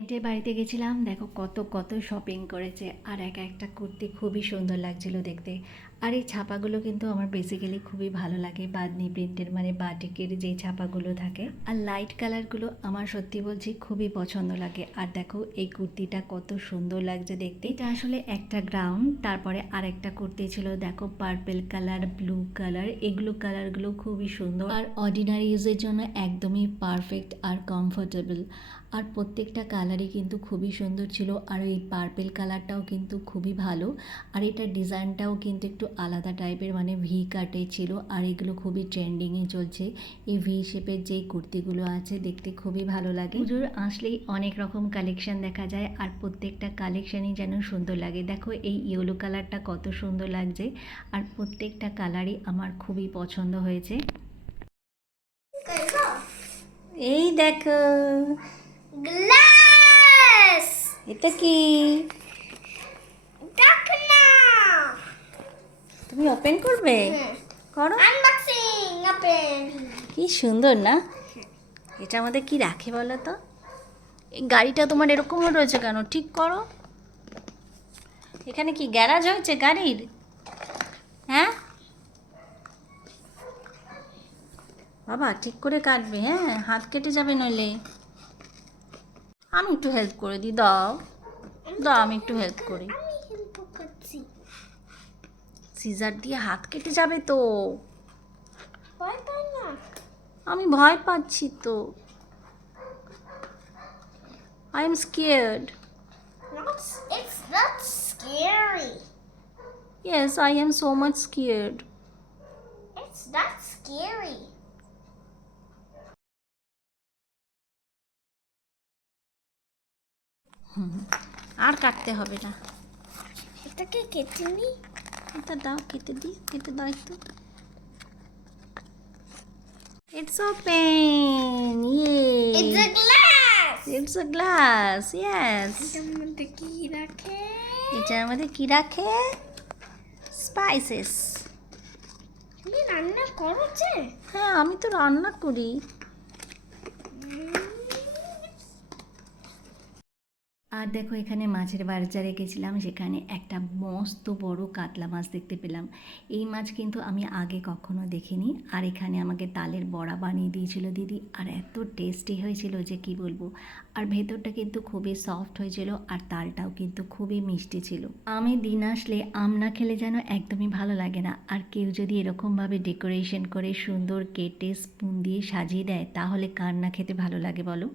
যে বাড়িতে গেছিলাম, দেখো কত কত শপিং করেছে। আর একা একটা কুর্তি খুবই সুন্দর লাগছিল দেখতে। আর এই ছাপাগুলো কিন্তু আমার বেসিক্যালি খুবই ভালো লাগে, বাঁধনি প্রিন্টের মানে বাটিকের যেই ছাপাগুলো থাকে। আর লাইট কালারগুলো আমার সত্যি বলছি খুবই পছন্দ লাগে। আর দেখো এই কুর্তিটা কত সুন্দর লাগছে দেখতে। এটা আসলে একটা গ্রাউন্ড, তারপরে আরেকটা কুর্তি ছিল, দেখো পার্পেল কালার, ব্লু কালার, এগুলো কালারগুলো খুবই সুন্দর আর অর্ডিনারি ইউজের জন্য একদমই পারফেক্ট আর কমফোর্টেবল। আর প্রত্যেকটা কালারই কিন্তু খুবই সুন্দর ছিল। আর এই পার্পেল কালারটাও কিন্তু খুবই ভালো। আর এটার ডিজাইনটাও কিন্তু একটু আলাদা টাইপের, মানে ভি কাটে ছিল। আর এগুলো খুবই ট্রেন্ডিংয়ে চলছে। এই ভি শেপের যেই কুর্তিগুলো আছে দেখতে খুবই ভালো লাগে। পুজোর আসলেই অনেক রকম কালেকশন দেখা যায়, আর প্রত্যেকটা কালেকশনই যেন সুন্দর লাগে। দেখো এই ইয়েলো কালারটা কত সুন্দর লাগছে। আর প্রত্যেকটা কালারই আমার খুবই পছন্দ হয়েছে। এই দেখো গ্লাস এটা কি, ঢাকনা তুমি ওপেন করবে? করো। আনবক্সিং ওপেন কি সুন্দর না? এটা আমাদের কি রাখে বলো তো? এই গাড়িটা তোমার এরকম রয়েছে কেন? ঠিক করো। এখানে কি গ্যারাজ হয়েছে গাড়ির? হ্যাঁ বাবা, ঠিক করে কাটবে, হ্যাঁ, হাত কেটে যাবে নইলে। আমি একটু হেল্প করে দিই, দাও দাও, আমি একটু হেল্প করি। আমি হেল্প করছি সিজার দিয়ে হাত কেটে যাবে তো। ভয় পাই না আমি ভয় পাচ্ছি তো। I am scared. it's not scary yes, I am so much scared. it's not scary আর কাটতে হবে না। এটাকে কেটে নি এটা দাও, কেটে দিই, কেটে দাও একটু। It's open, it's a glass it's a glass, yes. এটার মধ্যে কি রাখে এটার মধ্যে কি রাখে? স্পাইসেস। তুমি রান্না করো যে হ্যাঁ, আমি তো রান্না করি। আর দেখো এখানে মাছের বাজারে গেছিলাম, সেখানে একটা মস্ত বড় কাতলা মাছ দেখতে পেলাম। এই মাছ কিন্তু আমি আগে কখনো দেখিনি। আর এখানে আমাকে তালের বড়া বানিয়ে দিয়েছিল দিদি, আর এত টেস্টি হয়েছিল যে কি বলবো। আর ভেতরটা কিন্তু খুবই সফট হয়েছিল, আর তালটাও কিন্তু খুবই মিষ্টি ছিল। আমি দিন আসলে আম না খেলে যেন একদমই ভালো লাগে না। আর কেউ যদি এরকমভাবে ডেকোরেশন করে সুন্দর কেটে স্পুন দিয়ে সাজিয়ে দেয়, তাহলে কার না খেতে ভালো লাগে বলো।